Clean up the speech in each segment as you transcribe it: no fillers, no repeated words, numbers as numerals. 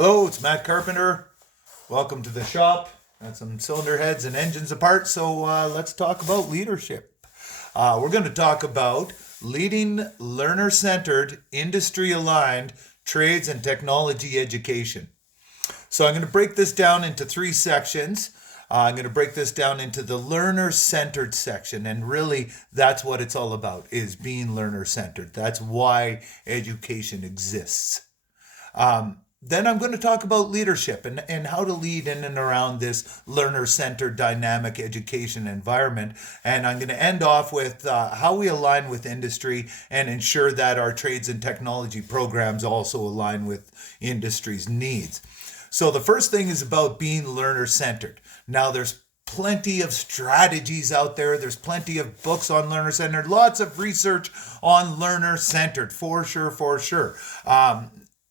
Hello, it's Matt Carpenter. Welcome to the shop. Got some cylinder heads and engines apart, so let's talk about leadership. We're going to talk about leading learner centered, industry aligned trades and technology education. So I'm going to break this down into three sections. I'm going to break this down into the learner centered section, and really that's what it's all about, is being learner centered. That's why education exists. Then I'm going to talk about leadership and how to lead in and around this learner-centered dynamic education environment. And I'm going to end off with how we align with industry and ensure that our trades and technology programs also align with industry's needs. So the first thing is about being learner-centered. Now there's plenty of strategies out there. There's plenty of books on learner centered, lots of research on learner centered, for sure.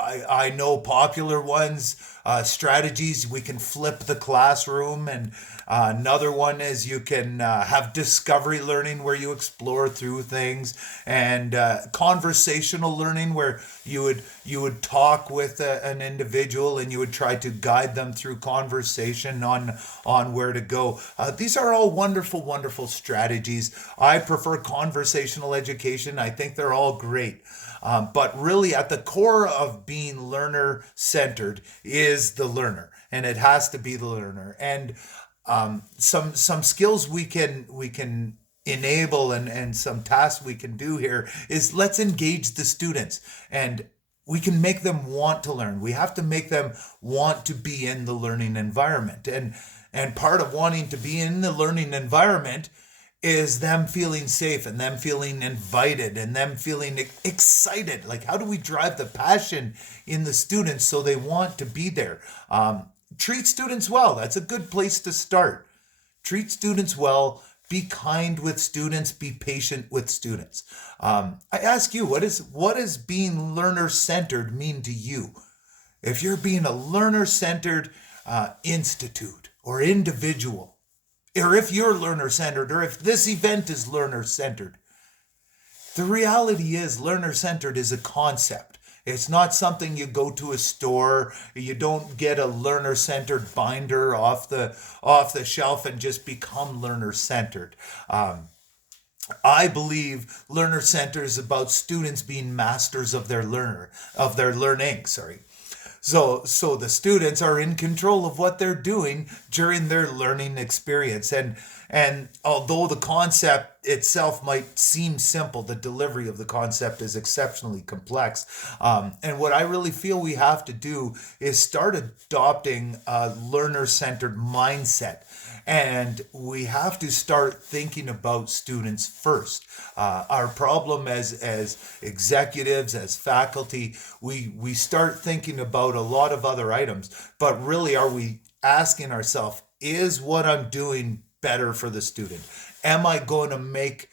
I know popular ones, strategies. We can flip the classroom, and another one is you can have discovery learning where you explore through things, and conversational learning where you would talk with an individual and you would try to guide them through conversation on where to go. These are all wonderful strategies. I prefer conversational education. I think they're all great. But really, at the core of being learner centered is the learner, and it has to be the learner. And some skills we can enable, and some tasks we can do here is let's engage the students, and we can make them want to learn. We have to make them want to be in the learning environment, and part of wanting to be in the learning environment is them feeling safe and them feeling invited and them feeling excited. Like, how do we drive the passion in the students so they want to be there? Treat students well. That's a good place to start. Treat students well. Be kind with students. Be patient with students. I ask you, what does being learner centered mean to you? If you're being a learner centered institute or individual, or if you're learner centered, or if this event is learner centered, the reality is learner centered is a concept. It's not something you go to a store. You don't get a learner centered binder off the shelf and just become learner centered. I believe learner centered is about students being masters of their learning. So the students are in control of what they're doing during their learning experience. And although the concept itself might seem simple, the delivery of the concept is exceptionally complex. And what I really feel we have to do is start adopting a learner-centered mindset. And we have to start thinking about students first. Our problem as executives, as faculty, we start thinking about a lot of other items, but really, are we asking ourselves, is what I'm doing better for the student? Am I going to make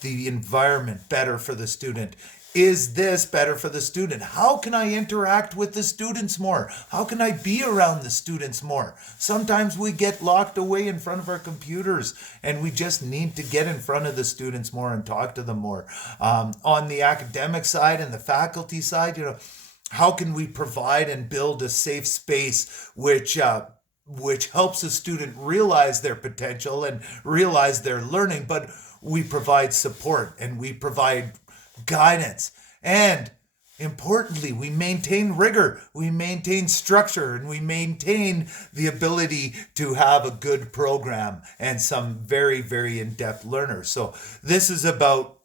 the environment better for the student? Is this better for the student? How can I interact with the students more? How can I be around the students more? Sometimes we get locked away in front of our computers, and we just need to get in front of the students more and talk to them more. On the academic side and the faculty side, how can we provide and build a safe space which helps a student realize their potential and realize their learning, but we provide support and we provide guidance, and importantly, we maintain rigor, we maintain structure, and we maintain the ability to have a good program and some very in-depth learners. So this is about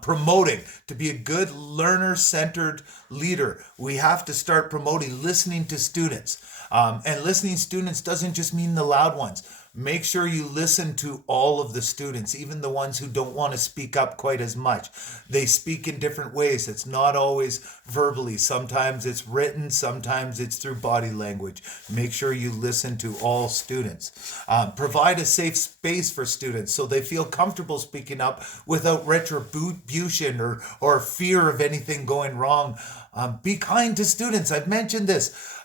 promoting. To be a good learner-centered leader, we have to start promoting listening to students. And listening to students doesn't just mean the loud ones. Make sure you listen to all of the students, even the ones who don't want to speak up quite as much. They speak in different ways. It's not always verbally. Sometimes it's written, sometimes it's through body language. Make sure you listen to all students. Provide a safe space for students so they feel comfortable speaking up without retribution or fear of anything going wrong. Be kind to students. I've mentioned this.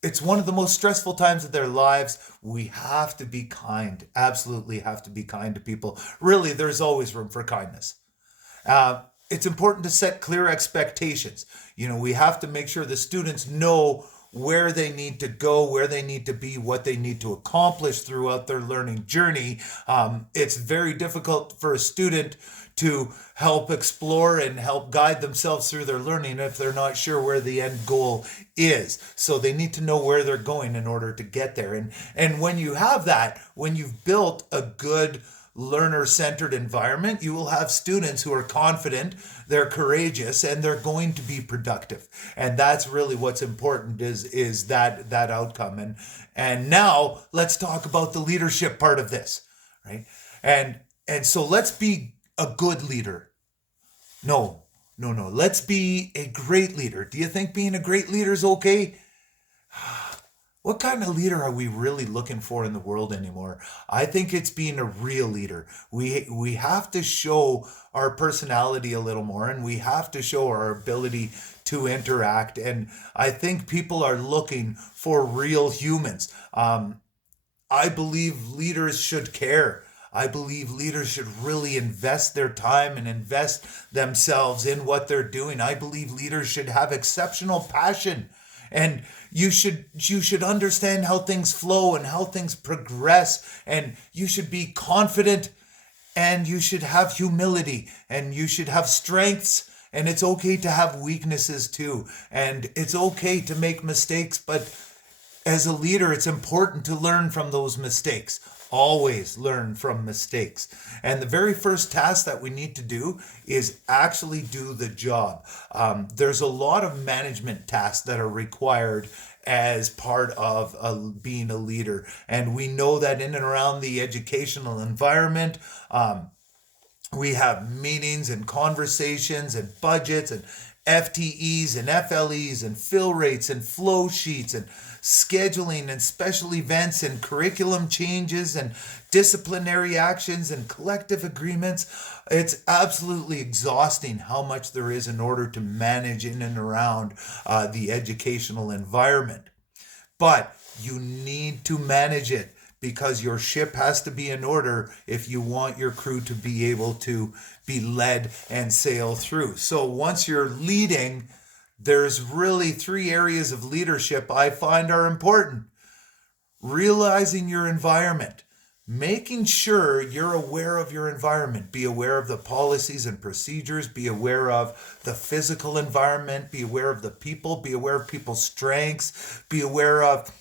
It's one of the most stressful times of their lives. We have to be kind. Absolutely have to be kind to people. Really, there's always room for kindness. it's important to set clear expectations. We have to make sure the students know where they need to go, where they need to be, what they need to accomplish throughout their learning journey. It's very difficult for a student to help explore and help guide themselves through their learning if they're not sure where the end goal is. So they need to know where they're going in order to get there. And when you have that, when you've built a good learner-centered environment, you will have students who are confident, they're courageous, and they're going to be productive. And that's really what's important is that outcome. And now let's talk about the leadership part of this, right? And so let's be a good leader. No. Let's be a great leader. Do you think being a great leader is okay? What kind of leader are we really looking for in the world anymore? I think it's being a real leader. We have to show our personality a little more, and we have to show our ability to interact. And I think people are looking for real humans. I believe leaders should care. I believe leaders should really invest their time and invest themselves in what they're doing. I believe leaders should have exceptional passion. And you should understand how things flow and how things progress, and you should be confident, and you should have humility, and you should have strengths, and it's okay to have weaknesses too, and it's okay to make mistakes, but as a leader, it's important to learn from those mistakes. Always learn from mistakes. And the very first task that we need to do is actually do the job. There's a lot of management tasks that are required as part of being a leader. And we know that in and around the educational environment, we have meetings and conversations and budgets and FTEs and FLEs and fill rates and flow sheets and scheduling and special events and curriculum changes and disciplinary actions and collective agreements. It's absolutely exhausting how much there is in order to manage in and around the educational environment. But you need to manage it, because your ship has to be in order if you want your crew to be able to be led and sail through. So once you're leading, there's really 3 areas of leadership I find are important. Realizing your environment, making sure you're aware of your environment, be aware of the policies and procedures, be aware of the physical environment, be aware of the people, be aware of people's strengths, be aware of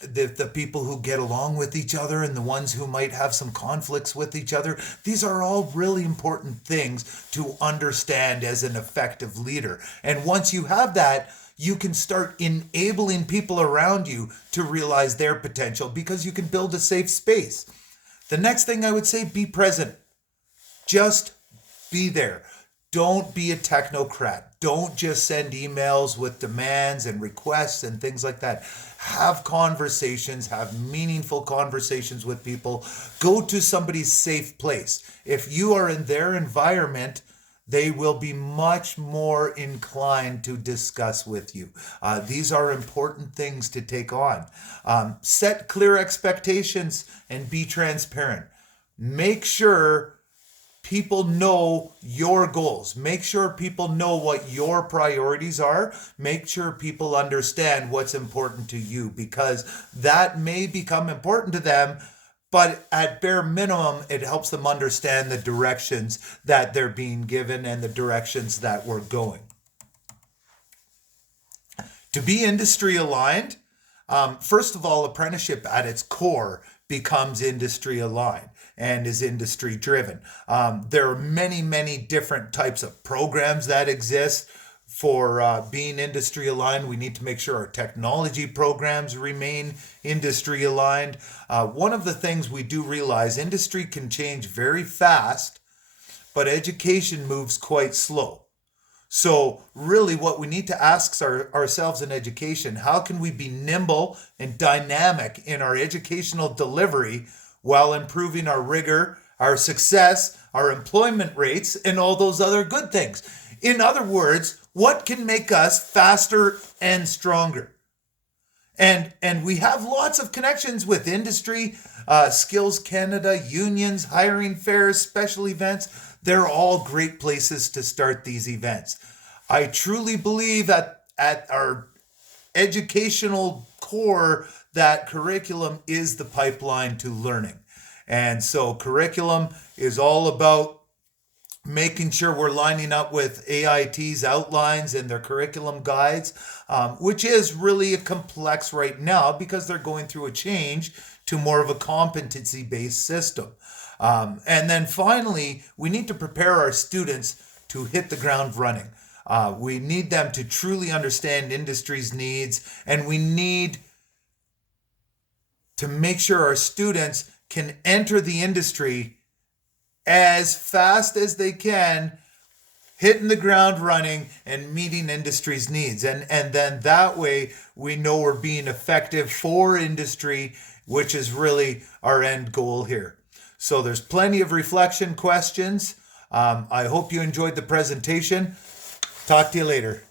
the people who get along with each other and the ones who might have some conflicts with each other. These are all really important things to understand as an effective leader. And once you have that, you can start enabling people around you to realize their potential, because you can build a safe space. The next thing I would say, be present. Just be there. Don't be a technocrat. Don't just send emails with demands and requests and things like that. Have conversations, have meaningful conversations with people. Go to somebody's safe place. If you are in their environment, they will be much more inclined to discuss with you. These are important things to take on. Set clear expectations and be transparent. Make sure people know your goals. Make sure people know what your priorities are. Make sure people understand what's important to you, because that may become important to them, but at bare minimum, it helps them understand the directions that they're being given and the directions that we're going. To be industry aligned, first of all, apprenticeship at its core becomes industry aligned and is industry driven. There are many different types of programs that exist for being industry aligned. We need to make sure our technology programs remain industry aligned. One of the things we do realize, industry can change very fast, but education moves quite slow. So really what we need to ask ourselves in education, how can we be nimble and dynamic in our educational delivery while improving our rigor, our success, our employment rates, and all those other good things? In other words, what can make us faster and stronger? And we have lots of connections with industry, Skills Canada, unions, hiring fairs, special events. They're all great places to start these events. I truly believe at our educational core that curriculum is the pipeline to learning. And so curriculum is all about making sure we're lining up with AIT's outlines and their curriculum guides, which is really a complex right now because they're going through a change to more of a competency-based system. And then finally, we need to prepare our students to hit the ground running. We need them to truly understand industry's needs, and we need to make sure our students can enter the industry as fast as they can, hitting the ground running and meeting industry's needs. And then that way we know we're being effective for industry, which is really our end goal here. So there's plenty of reflection questions. I hope you enjoyed the presentation. Talk to you later.